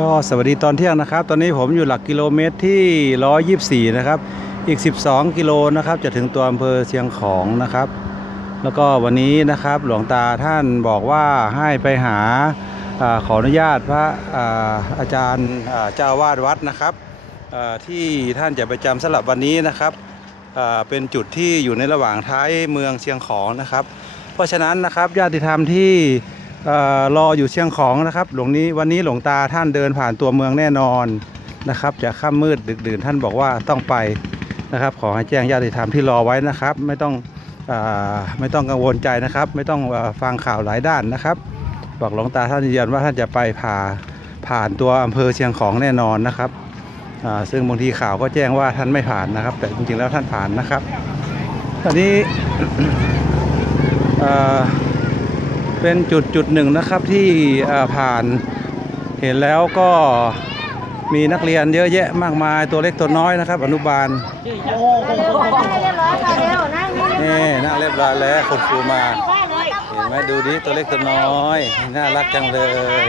ก็สวัสดีตอนเที่ยงนะครับ ตอนนี้ผมอยู่หลักกิโลเมตรที่ 124 นะครับ อีก 12 กิโลนะครับ จะถึงตัวอำเภอเชียงของนะครับ แล้วก็วันนี้นะครับหลวงตาท่านบอกว่าให้ไปหาอขออนุญาตพระอาอาจารย์เจ้าวาดวัดนะครับที่ท่านจะไปจำสลับวันนี้นะครับเป็นจุดที่อยู่ในระหว่างท้ายเมืองเชียงของนะครับ เพราะฉะนั้นนะครับญาติธรรมที่ รออยู่เชียงของนะครับ หลวงนี้วันนี้หลวงตาท่านเดินผ่านตัวเมืองแน่นอนนะครับ จะค่ำมืดดึกดื่นท่านบอกว่าต้องไปนะครับ ขอให้แจ้งญาติธรรมที่รอไว้นะครับ ไม่ต้องอไม่ต้องกังวลใจนะครับ ไม่ต้องฟังข่าวหลายด้านนะครับ บอกหลวงตาท่านยืนยันว่าท่านจะไปผ่าผ่านตัวอำเภอเชียงของแน่นอนนะครับซึ่งบางทีข่าวก็แจ้งว่าท่านไม่ผ่านนะครับ แต่จริงๆแล้วท่านผ่านนะครับ ตอนนี้ เป็นจุดจุดหนึ่งนะครับที่ผ่านเห็นแล้วก็มีนักเรียนเยอะแยะมากมายตัวเล็กตัวน้อยนะครับ อนุบาลนี่น่าเรียบร้อยแล้วคุณครูมาเห็นไหมดูดิตัวเล็กตัวน้อย น่ารักจังเลย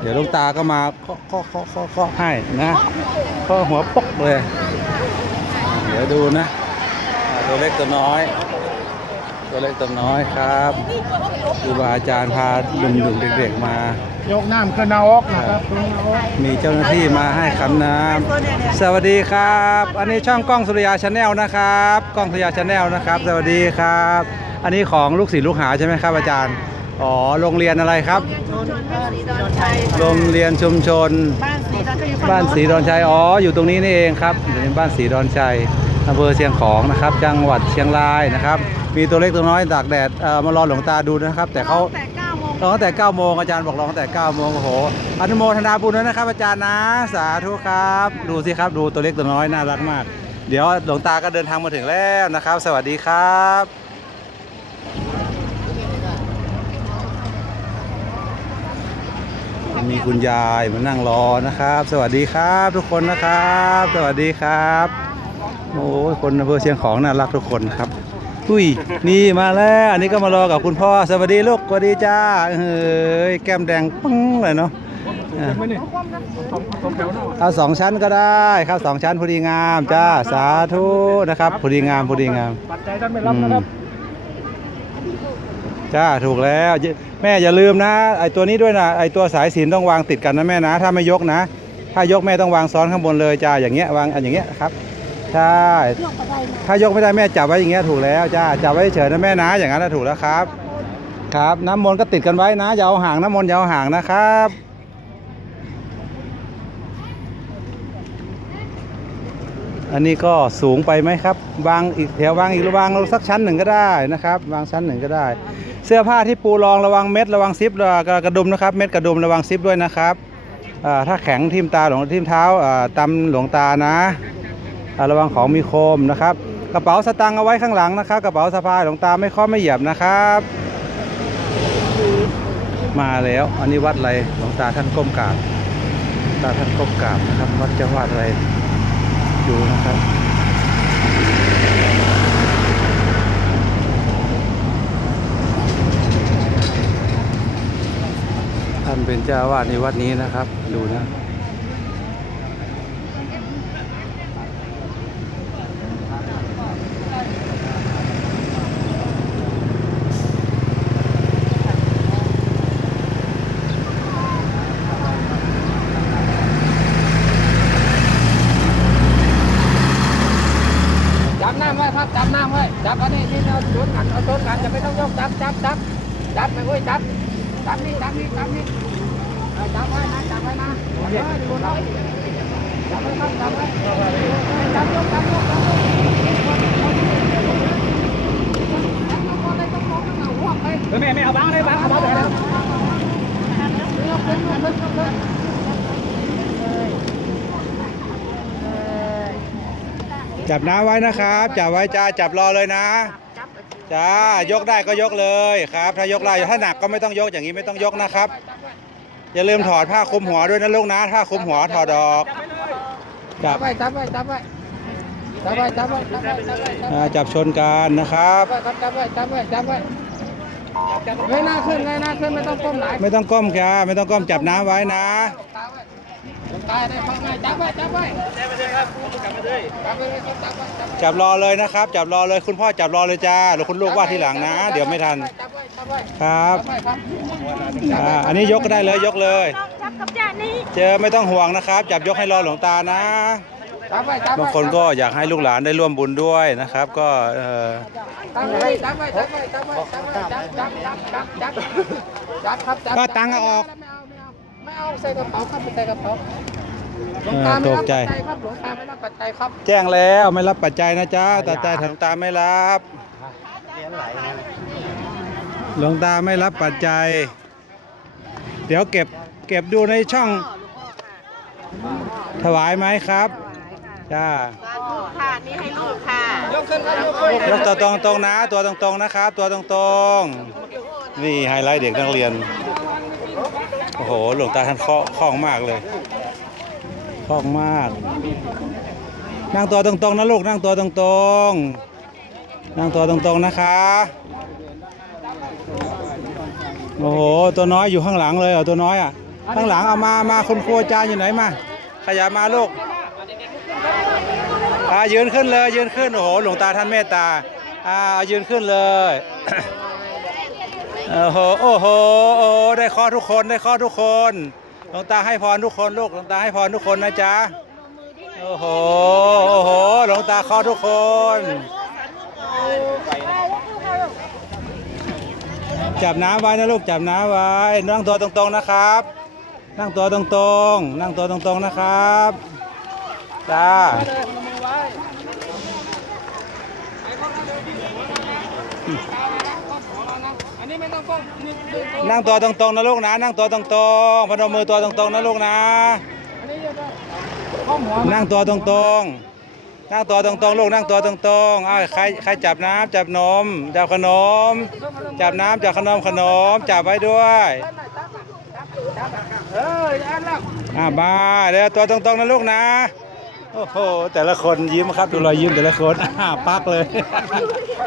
เดี๋ยวลูกตาก็มาเคาะเคาะเคาะให้นะเคาะหัวปกเลย เดี๋ยวดูนะ ตัวเล็กตัวน้อย ตัวเล็กตัวน้อยครับครูบาอาจารย์พาหนุ่มๆเด็กๆมา ยกน้ำขึ้นหน้าอกนะครับขึ้นหน้าอกมีเจ้าหน้าที่มาให้คำน้ำสวัสดีครับ อันนี้ช่องกล้องสุริยาชาแนลนะครับกล้องสุริยาชาแนลนะครับ สวัสดีครับ อันนี้ของลูกศิษย์ลูกหาใช่ไหมครับอาจารย์อ๋อโรงเรียนอะไรครับ โรงเรียนชุมชน บ้านสีดอนชัยอยู่ฝั่งบ้านศรีดอนชัยอ๋ออยู่ตรงนี้นี่เองครับอยู่ในบ้านศรีดอนชัย อำเภอเชียงของนะครับ จังหวัดเชียงรายนะครับ มีตัวเล็กตัวน้อยตากแดดเอ่อมารอหลวงตาดูนะครับ แต่เขาแต่เก้าโมงรอตั้งแต่9โมงอาจารย์บอกรอตั้งแต่9โมงโอ้โหอนุโมทนาบุญด้วยนะครับ อาจารย์นะสาธุครับ ดูสิครับดูตัวเล็กตัวน้อยน่ารักมาก เดี๋ยวหลวงตาก็เดินทางมาถึงแล้วนะครับ สวัสดีครับมีคุณยายมานั่งรอนะครับ สวัสดีครับทุกคนนะครับ สวัสดีครับ โอ้ยคนอำเภอเชียงของน่ารักทุกคนครับ อุ้ย นี่มาแล้ว อันนี้ก็มารอกับคุณพ่อ สวัสดีลูก สวัสดีจ้า เฮ้ย แก้มแดงปึ้งเลยเนาะอะไม่นี่สองสองแถวหน้าเอาสองชั้นก็ได้ครับสองชั้นพอดีงามจ้า สาธุนะครับพอดีงามพอดีงาม ปัจจัยท่านไม่รับนะครับ จ้า ถูกแล้วอย่าแม่อย่าลืมนะ ไอตัวนี้ด้วยนะ ไอตัวสายสิญจนต้องวางติดกันนะแม่นะ ถ้าไม่ยกนะ ถ้ายกแม่ต้องวางซ้อนข้างบนเลยจ้า อย่างเงี้ย วางอันอย่างเงี้ยครับ ใช่ถ้ายกไม่ได้แม่จับไว้อย่างเงี้ยถูกแล้วจ้าจับไว้เฉยๆนะแม่นะอย่างนั้นนะถูกแล้วครับ ครับน้ำมนต์ก็ติดกันไว้นะอย่าเอาห่างน้ำมนต์อย่าเอาห่างนะครับ อันนี้ก็สูงไปไหมครับวางอีกแถววางอีกวางเราสักชั้นหนึ่งก็ได้นะครับ วางชั้นหนึ่งก็ได้ เสื้อผ้าที่ปูรองระวังเม็ดระวังซิประวังกระดุมนะครับ เม็ดกระดุมระวังซิปด้วยนะครับอ่าถ้าแข็งทิ่มตาหลวงทิ่มเท้าอ่าตำหลวงตานะอ่า ระวังของมีคมนะครับ กระเป๋าสตางค์เอาไว้ข้างหลังนะครับ กระเป๋าสะพายหลวงตาไม่ข้อไม่เหยียบนะครับ มาแล้วอันนี้วัดอะไรหลวงตาท่านก้มกราบตาท่านก้มกราบนะครับวัดจ้าวาดอะไรดูนะครับท่านเป็นเจ้าวาดในวัดนี้นะครับ ดูนะ จับน้ำไว้ครับจับน้ำไว้จับอันนี้นี่เรา ชนกันเอาชนกันจะไม่ต้องยกจับจับจับจับไปเว้ยจับจับนี่จับนี่จับนี่จับไว้นะจับไว้นะเออดูน่อยจับไว้ครับจับไว้จับยกจับยกจับยกแม่ไม่เอาบ้างเลยบ้างเอาบ้างเลยจับน้ำไว้นะครับ จับไว้จ้าจับรอเลยนะ จ้ายกได้ก็ยกเลยครับ ถ้ายกได้ถ้าหนักก็ไม่ต้องยกอย่างนี้ไม่ต้องยกนะครับ อย่าลืมถอดผ้าคลุมหัวด้วยนะลูกนะถ้าคลุมหัวถอดออกจัจับบไว้จับไว้จับไว้จับไว้จับไว้จับไว้จับไว้จับไว้อ่าจับชนกันนะครับจับไว้จับไว้จับไว้เงยหน้าขึ้นเงยหน้าขึ้นไม่ต้องก้มหลายไม่ต้องก้มจ้าไม่ต้องก้มจับน้ำไว้นะ ตาไว้ ตายได้ฟังไงจับไว้จับไว้จับไปเลยครับจับไปเลยจับไปเลยครับจับไว้จับไว้จับรอเลยนะครับ จับรอเลยคุณพ่อจับรอเลยจ้าหรือคุณลูกว่าทีหลังนะ เดี๋ยวไม่ทันจับไว้จับไว้ครับจับไว้ครับอ่าอันนี้ยกก็ได้เลยยกเลย จับกับจานี้เจอไม่ต้องห่วงนะครับ จับยกให้รอหลวงตานะจับไว้จับไว้บางคนก็อยากให้ลูกหลานได้ร่วมบุญด้วยนะครับ ก็เออจับไว้จับไว้จับไว้จับไว้จับไว้จับจับจับจับจับจับครับจับก็ตังค์เอาออกไม่เอาไม่เอา ไม่เอาใส่กระเป๋าครับไม่ใส่กระเป๋าหลวงเอตาอไม่ตรับกใจปัจจัยครับหลวงตาไม่รับปัจจัยครับ แจ้งแล้วไม่รับปัจจัยนะจ๊ะแต่ใจหลวงตาไม่รับหลวงตาไม่รับปัจจัย เดี๋ยวเก็บเก็บดูในช่อง ถวายไหมครับจ้าค่ะนี่ให้ลูกค่ะยกขึ้นครับยกขึ้นยกตัวตรงตรงๆนะ ตัวตรงตรงๆนะครับ ตัวตรงตรงๆนี่ไฮไลท์เด็กนักเรียนโอ้โห หลวงตาท่านเคาะคล่องมากเลยคล่องมาก นั่งตัวตรงๆนะลูก นั่งตัวตรงๆ นั่งตัวตรงๆนะคะ โอ้โห ตัวน้อยอยู่ข้างหลังเลยเหรอตัวน้อยอะ ข้างหลังเอามา มาคุณครูอาจารย์อยู่ไหนมา ขยับมาลูกอ่ายืนขึ้นเลย ยืนขึ้น โอ้โห หลวงตาท่านเมตตา อ่าเอายืนขึ้นเลย โอ้โหโอ้โหโอ้ได้ข้อทุกคนได้ข้อทุกคนหลวงตาให้พรทุกคนลูกหลวงตาให้พรทุกคนนะจ๊ะโอ้โหโอ้โหหลวงตาข้อทุกคนจับน้ำไว้นะลูกจับน้ำไว้นั่งตัวตรงๆนะครับ นั่งตัวตรงๆ นั่งตัวตรงๆนะครับจ้า นนี้ไม่ต้องก้มนี่นี่นั่งตัวตรงๆนะลูกนะ นั่งตัวตรงๆพนมมือตัวตรงๆนะลูกนะ อันนี้จะข้อหัวนั่งตัวตรงๆ นั่งตัวตรงๆลูกนั่งตัวตรงๆอ้าวใครใครจับน้ำจับนมจับขนม จับน้ำจับขนมขนมจับไว้ด้วยเอออันแล้วอ่ามาเดี๋ยวตัวตรงๆนะลูกนะ โอ้โหแต่ละคนยิ้มครับดูรอยยิ้มแต่ละคนอ่าปักเลย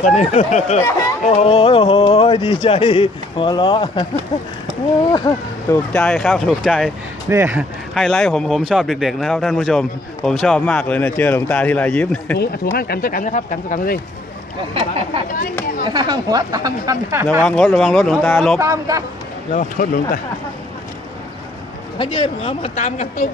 คนนี้โอ้โหโอ้โหดีใจ หัวเราะถูกใจครับถูกใจเนี่ยไฮไลท์ผมผมชอบเด็กๆนะครับ ท่านผู้ชมผมชอบมากเลยเนี่ยเจอหลวงตาทีไรยิ้มถุงถุงห้างกันด้วยกันนะครับกันด้วยกันเลยหัวตามกันระวังรถระวังรถหลวงตาลบตามกันระวังรถหลวงตาเขายืนหัวมาตามกันตุ้ม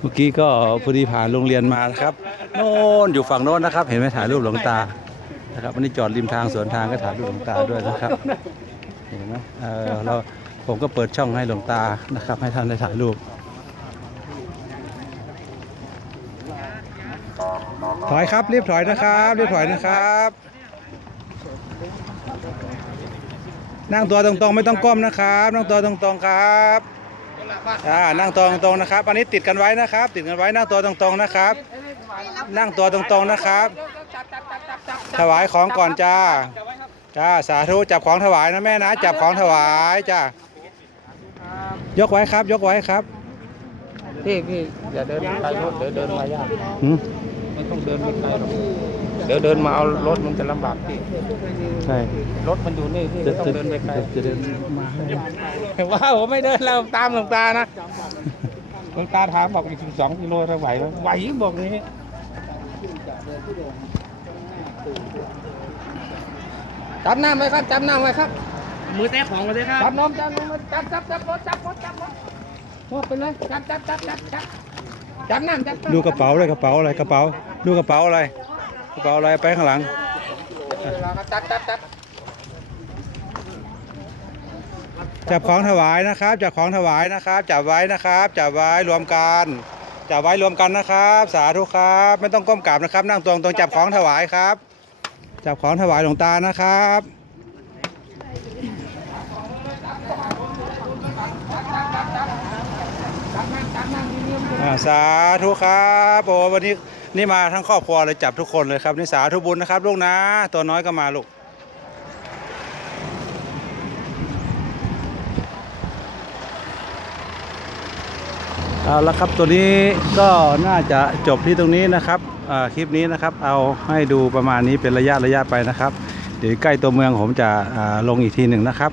เมื่อกี้ก็พอดีผ่านโรงเรียนมานะครับโน่นอยู่ฝั่งโน้นนะครับ เห็นไหมถ่ายรูปหลวงตานะครับวันนี้จอดริมทางสวนทางก็ถ่ายรูปหลวงตาด้วยนะครับ เห็นไหมเออเราผมก็เปิดช่องให้หลวงตานะครับ ให้ท่านได้ถ่ายรูปถอยครับรีบถอยนะครับรีบถอยนะครับ นั่งตัวตรงๆ ไม่ต้องก้มนะครับ นั่งตัวตรงๆครับอ่านั่งตัวตรงๆนะครับ อันนี้ติดกันไว้นะครับ ติดกันไว้นั่งตัวตรงๆนะครับ นั่งตัวตรงๆนะครับจับจับจับจับจับถวายของก่อนจ้าจ้าสาธุจับของถวายนะแม่นะ จับของถวายจ้ายกไว้ครับ ยกไว้ครับพี่พี่อย่าเดินไปรถเดี๋ยวเดินมายากหืมไม่ต้องเดินไปไกลหรอก เดี๋ยวเดินมาเอารถมันจะลำบากพี่ ใช่รถมันอยู่นี่พี่ไม่ต้องเดินไปไกลจะเดินมาให้ว่าผมไม่เดินแล้วตามหลวงตานะหลวงตาถามบอกอีกสิบสองกิโลเท่าไหวแล้วไหวบอกนี้จับน้ำไว้ครับจับน้ำไว้ครับ มือแตะของมาเลยครับจับนมจับนมจับจับจับรถจับรถจับรถโอ้ไปเลยจับจับจับจับจับจับน้ำจับน้ำดูกระเป๋าเลยกระเป๋าอะไรกระเป๋าดูกระเป๋าอะไร กระเป๋าอะไรไปข้างหลังจับจับจับจับของถวายนะครับจับของถวายนะครับ จับไว้นะครับจับไว้รวมกันจับไว้รวมกันนะครับ สาธุครับ ไม่ต้องก้มกราบนะครับ นั่งตรงตรงจับของถวายครับ จับของถวายหลวงตานะครับสาธุครับโอ้วันนี้ นี่มาทั้งครอบครัวเลยจับทุกคนเลยครับนี่สาธุบุญนะครับ ลูกนะ ตัวน้อยก็มาลูกเอาละครับตัวนี้ก็น่าจะจบที่ตรงนี้นะครับคลิปนี้นะครับ เอาให้ดูประมาณนี้เป็นระยะระยะไปนะครับ เดี๋ยวใกล้ตัวเมืองผมจะลงอีกทีหนึ่งนะครับ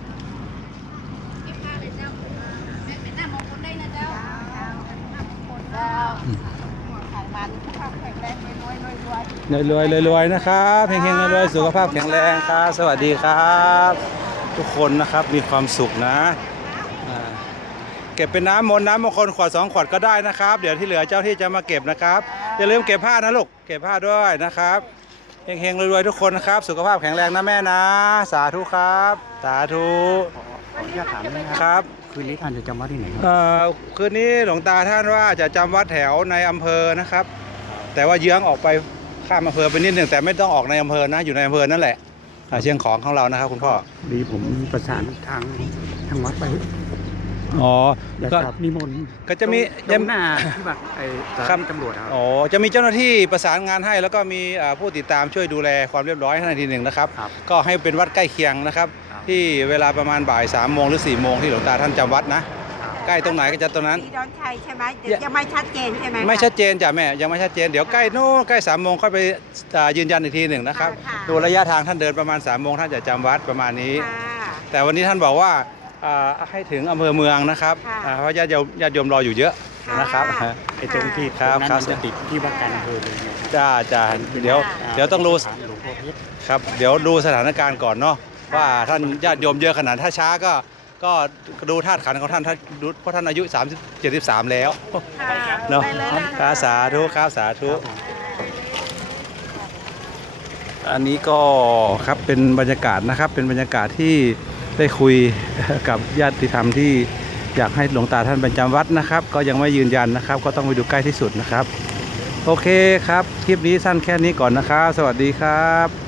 รวยๆรวยๆนะครับเฮงๆรวยๆสุขภาพแข็งแรงครับ สวัสดีครับ ทุกคนนะครับมีความสุขนะอ่าเก็บเป็นน้ำมนต์น้ำมงคลขวดสองขวดก็ได้นะครับ เดี๋ยวที่เหลือเจ้าที่จะมาเก็บนะครับอย่าลืมเก็บผ้านะลูกเก็บผ้าด้วยนะครับเฮงๆรวยๆทุกคนนะครับ สุขภาพแข็งแรงนะแม่นะ สาธุครับ สาธุขออนุญาตถามนะครับครับคืนนี้ท่านจะจำวัดที่ไหนครับเอ่อคืนนี้หลวงตาท่านว่าจะจำวัดแถวในอำเภอนะครับ แต่ว่าเยื้องออกไป ข้ามอำเภอไปนิดหนึ่งแต่ไม่ต้องออกในอำเภอนะอยู่ในอำเภอนั่นแหละอ่าเชียงของของเรานะครับ คุณพ่อดีผมประสานทางทางวัดไปอ๋ออยากก็จะนิมนต์ก็จะมีตรงหน้าที่แบบไอ้สครัถาบนีตำรวจครับ อ๋อจะมีเจ้าหน้าที่ประสานงานให้ แล้วก็มีอ่าผู้ติดตามช่วยดูแลความเรียบร้อยให้ในทีหนึ่งนะครับ ครับก็ให้เป็นวัดใกล้เคียงนะครับ ครับ ที่เวลาประมาณบ่ายสามโมงหรือ4ี่โมงที่หลวงตาท่านจำวัดนะใก ล้ตรงไหนก็จะตรงนั้นสีดอนชัยใช่ไหมเดี๋ยวยังไม่ชัดเจนใช่ไหมไม่ชัดเจนจ้ะแม่ยังไม่ชัดเจนเดี๋ยวใกล้นู้นใกล้สามโมงค่อยไปอ่ายืนยันอีกทีหนึ่งนะครับค่ะ ดูระยะทางท่านเดินประมาณ3ามโมงท่านจะจำวัดประมาณนี้ ค่ะ แต่วันนี้ท่านบอกว่าอ่าให้ถึงอำเภอเมืองนะครับค่ะอ่าเพราะญาติโยมญาติโยมรออยู่เยอะค่ะนะครับไอ้ตรงที่ครับตงนั้นครับมันจะติดที่ว่าการอำเภอเลยนะครับจ้าจ้าเดี๋ยวเดี๋ยวต้องดูฐานหลวงพ่อเพชร ครับเดี๋ยวดูสถานการณ์ก่อนเนาะว่าท่านญาติโยมเยอะขนาดถ้าช้าก็ ก็ดูธาตุขันธ์ของท่านท่านดูเพราะท่านอายุ30 73 แล้วค่ะเนาะไปเลยนะครับสาธุครับสาธุ อันนี้ก็ครับเป็นบรรยากาศนะครับ เป็นบรรยากาศที่ได้คุย กับญาติธรรมที่อยากให้หลวงตาท่านประจำวัดนะครับ ก็ยังไม่ยืนยันนะครับ ก็ต้องไปดูใกล้ที่สุดนะครับ โอเคครับ คลิปนี้สั้นแค่นี้ก่อนนะครับ สวัสดีครับ